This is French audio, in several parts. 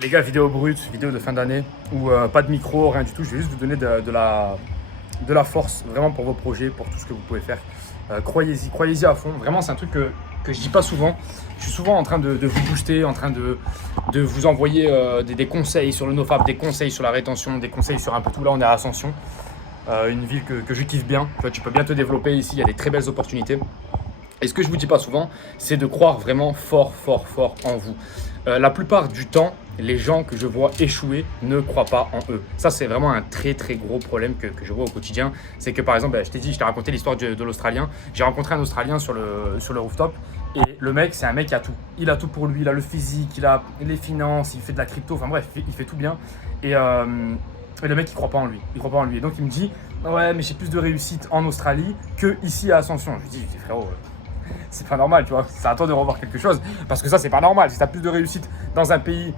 Les gars, vidéo brute, vidéo de fin d'année, où pas de micro, rien du tout. Je vais juste vous donner de la force vraiment pour vos projets, pour tout ce que vous pouvez faire. Croyez-y à fond. Vraiment, c'est un truc que je dis pas souvent. Je suis souvent en train de vous booster, en train de vous envoyer des conseils sur le nofap, des conseils sur la rétention, des conseils sur un peu tout. Là, on est à Ascension, une ville que je kiffe bien. Tu peux bien te développer ici, il y a des très belles opportunités. Et ce que je vous dis pas souvent, c'est de croire vraiment fort en vous. La plupart du temps, les gens que je vois échouer ne croient pas en eux. Ça, c'est vraiment un très gros problème que je vois au quotidien. C'est que par exemple, je t'ai raconté l'histoire de l'Australien. J'ai rencontré un Australien sur le rooftop. Et le mec, c'est un mec qui a tout. Il a tout pour lui, il a le physique, il a les finances, il fait de la crypto. Enfin bref, il fait tout bien. Et le mec, il croit pas en lui. Il croit pas en lui. Et donc, il me dit, ouais, mais j'ai plus de réussite en Australie que ici à Ascension. Je lui dis, frérot, c'est pas normal, tu vois. C'est à toi de revoir quelque chose. Parce que ça, c'est pas normal. Si tu as plus de réussite dans un pays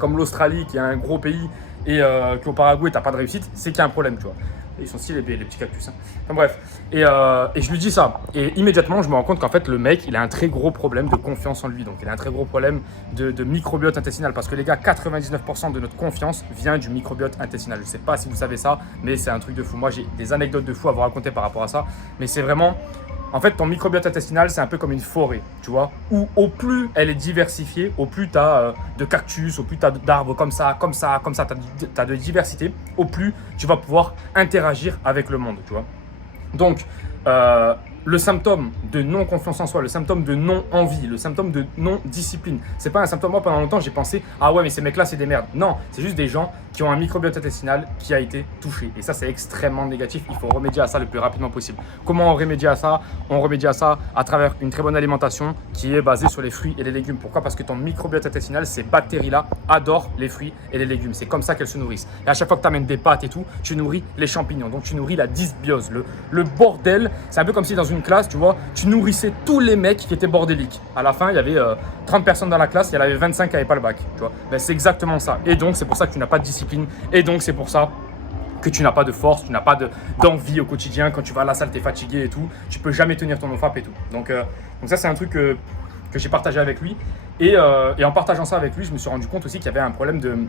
comme l'Australie, qui est un gros pays, et qu'au Paraguay, tu n'as pas de réussite, c'est qu'il y a un problème, tu vois. Et ils sont stylés, les petits cactus. Hein. Enfin bref. Et je lui dis ça. Et immédiatement, je me rends compte qu'en fait, le mec, il a un très gros problème de confiance en lui. Donc, il a un très gros problème de microbiote intestinal. Parce que les gars, 99% de notre confiance vient du microbiote intestinal. Je ne sais pas si vous savez ça, mais c'est un truc de fou. Moi, j'ai des anecdotes de fou à vous raconter par rapport à ça. Mais c'est vraiment... En fait, ton microbiote intestinal, c'est un peu comme une forêt, tu vois, où au plus elle est diversifiée, au plus tu as de cactus, au plus tu as d'arbres comme ça, tu as de diversité, au plus tu vas pouvoir interagir avec le monde, tu vois. Donc, le symptôme de non-confiance en soi, le symptôme de non-envie, le symptôme de non-discipline, c'est pas un symptôme. Moi, pendant longtemps, j'ai pensé, ah ouais, mais ces mecs-là, c'est des merdes. Non, c'est juste des gens qui ont un microbiote intestinal qui a été touché. Et ça, c'est extrêmement négatif. Il faut remédier à ça le plus rapidement possible. Comment on remédie à ça? On remédie à ça à travers une très bonne alimentation qui est basée sur les fruits et les légumes. Pourquoi? Parce que ton microbiote intestinal, ces bactéries-là, adorent les fruits et les légumes. C'est comme ça qu'elles se nourrissent. Et à chaque fois que tu amènes des pâtes et tout, tu nourris les champignons. Donc, tu nourris la dysbiose. Le bordel, c'est un peu comme si dans une classe, tu vois, tu nourrissais tous les mecs qui étaient bordéliques. À la fin, il y avait 30 personnes dans la classe, il y en avait 25 qui n'avaient pas le bac. Tu vois, ben, c'est exactement ça. Et donc, c'est pour ça que tu n'as pas de discipline. Et donc, c'est pour ça que tu n'as pas de force, tu n'as pas d'envie au quotidien. Quand tu vas à la salle, tu es fatigué et tout. Tu peux jamais tenir ton OFAP et tout. Donc ça, c'est un truc que j'ai partagé avec lui. Et en partageant ça avec lui, je me suis rendu compte aussi qu'il y avait un problème de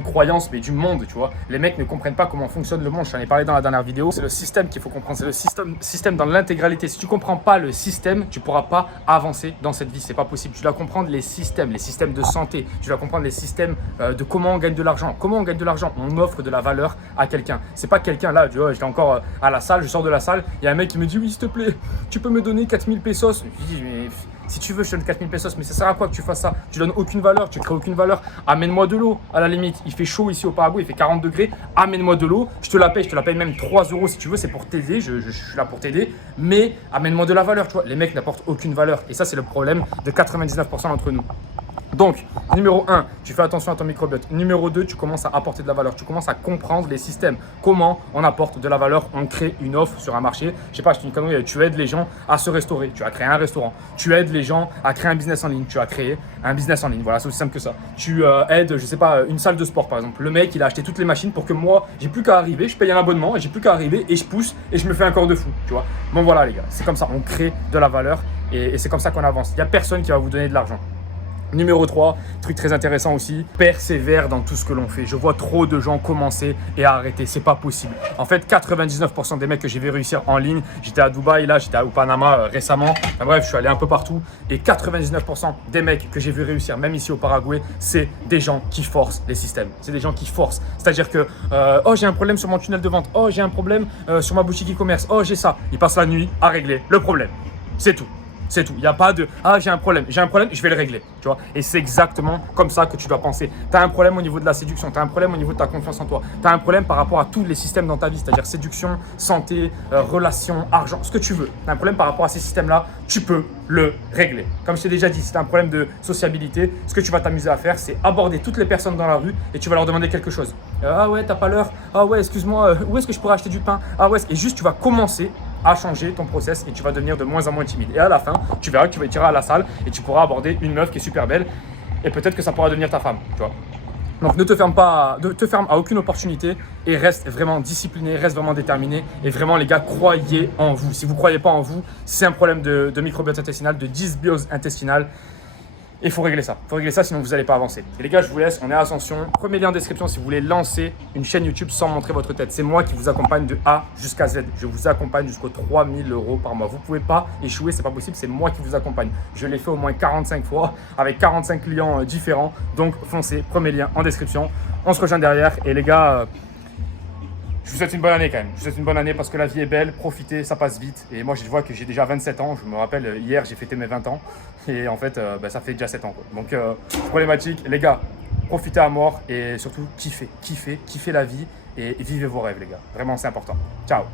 croyance, mais du monde, tu vois. Les mecs ne comprennent pas comment fonctionne le monde. Je t'en ai parlé dans la dernière vidéo. C'est le système qu'il faut comprendre. C'est le système dans l'intégralité. Si tu comprends pas le système, tu pourras pas avancer dans cette vie. C'est pas possible. Tu dois comprendre les systèmes de santé. Tu dois comprendre les systèmes de comment on gagne de l'argent. Comment on gagne de l'argent? On offre de la valeur à quelqu'un. C'est pas quelqu'un là, tu vois, j'étais encore à la salle, je sors de la salle, il y a un mec qui me dit, oui, s'il te plaît, tu peux me donner 4000 pesos. Je lui dis, mais si tu veux, je te donne 4000 pesos, mais ça sert à quoi que tu fasses ça? Tu donnes aucune valeur, tu crées aucune valeur. Amène-moi de l'eau, à la limite. Il fait chaud ici au Paraguay, il fait 40 degrés. Amène-moi de l'eau, je te la paye même 3 euros si tu veux, c'est pour t'aider, je suis là pour t'aider. Mais amène-moi de la valeur, tu vois. Les mecs n'apportent aucune valeur. Et ça, c'est le problème de 99% d'entre nous. Donc, numéro 1, tu fais attention à ton microbiote. Numéro 2, tu commences à apporter de la valeur. Tu commences à comprendre les systèmes. Comment on apporte de la valeur? On crée une offre sur un marché. Je sais pas, je te dis une connerie, tu aides les gens à se restaurer. Tu as créé un restaurant. Tu aides les gens à créer un business en ligne. Tu as créé un business en ligne. Voilà, c'est aussi simple que ça. Tu aides, je sais pas, une salle de sport par exemple. Le mec, il a acheté toutes les machines pour que moi, j'ai plus qu'à arriver. Je paye un abonnement et j'ai plus qu'à arriver et je pousse et je me fais un corps de fou. Tu vois. Bon, voilà, les gars. C'est comme ça. On crée de la valeur et c'est comme ça qu'on avance. Il n'y a personne qui va vous donner de l'argent. Numéro 3, truc très intéressant aussi, persévère dans tout ce que l'on fait. Je vois trop de gens commencer et arrêter, c'est pas possible. En fait, 99% des mecs que j'ai vu réussir en ligne, j'étais à Dubaï, là j'étais au Panama récemment, enfin, bref, je suis allé un peu partout. Et 99% des mecs que j'ai vu réussir, même ici au Paraguay, c'est des gens qui forcent les systèmes. C'est des gens qui forcent. C'est-à-dire que, oh j'ai un problème sur mon tunnel de vente, oh j'ai un problème sur ma boutique e-commerce, oh j'ai ça. Ils passent la nuit à régler le problème. C'est tout. C'est tout. Il n'y a pas de « Ah, j'ai un problème, je vais le régler. » Tu vois. Et c'est exactement comme ça que tu dois penser. Tu as un problème au niveau de la séduction, tu as un problème au niveau de ta confiance en toi. Tu as un problème par rapport à tous les systèmes dans ta vie, c'est-à-dire séduction, santé, relations, argent, ce que tu veux. Tu as un problème par rapport à ces systèmes-là, tu peux le régler. Comme je t'ai déjà dit, si tu as un problème de sociabilité, ce que tu vas t'amuser à faire, c'est aborder toutes les personnes dans la rue et tu vas leur demander quelque chose. Ah ouais, t'as pas l'heure. Ah ouais, excuse-moi, où est-ce que je pourrais acheter du pain? Ah ouais, et juste tu vas commencer à changer ton process et tu vas devenir de moins en moins timide. Et à la fin, tu verras que tu vas tirer à la salle et tu pourras aborder une meuf qui est super belle et peut-être que ça pourra devenir ta femme, tu vois. Donc ne te ferme à aucune opportunité et reste vraiment discipliné, reste vraiment déterminé. Et vraiment les gars, croyez en vous. Si vous ne croyez pas en vous, c'est un problème de microbiote intestinal, de dysbiose intestinale. Et il faut régler ça. Il faut régler ça, sinon vous n'allez pas avancer. Et les gars, je vous laisse. On est à Ascension. Premier lien en description si vous voulez lancer une chaîne YouTube sans montrer votre tête. C'est moi qui vous accompagne de A jusqu'à Z. Je vous accompagne jusqu'aux 3000 € par mois. Vous ne pouvez pas échouer, c'est pas possible. C'est moi qui vous accompagne. Je l'ai fait au moins 45 fois avec 45 clients différents. Donc foncez. Premier lien en description. On se rejoint derrière. Et les gars, je vous souhaite une bonne année quand même. Je vous souhaite une bonne année parce que la vie est belle, profitez, ça passe vite. Et moi, je vois que j'ai déjà 27 ans. Je me rappelle, hier, j'ai fêté mes 20 ans. Et en fait, ça fait déjà 7 ans, quoi. Donc, problématique. Les gars, profitez à mort et surtout, kiffez la vie et vivez vos rêves, les gars. Vraiment, c'est important. Ciao.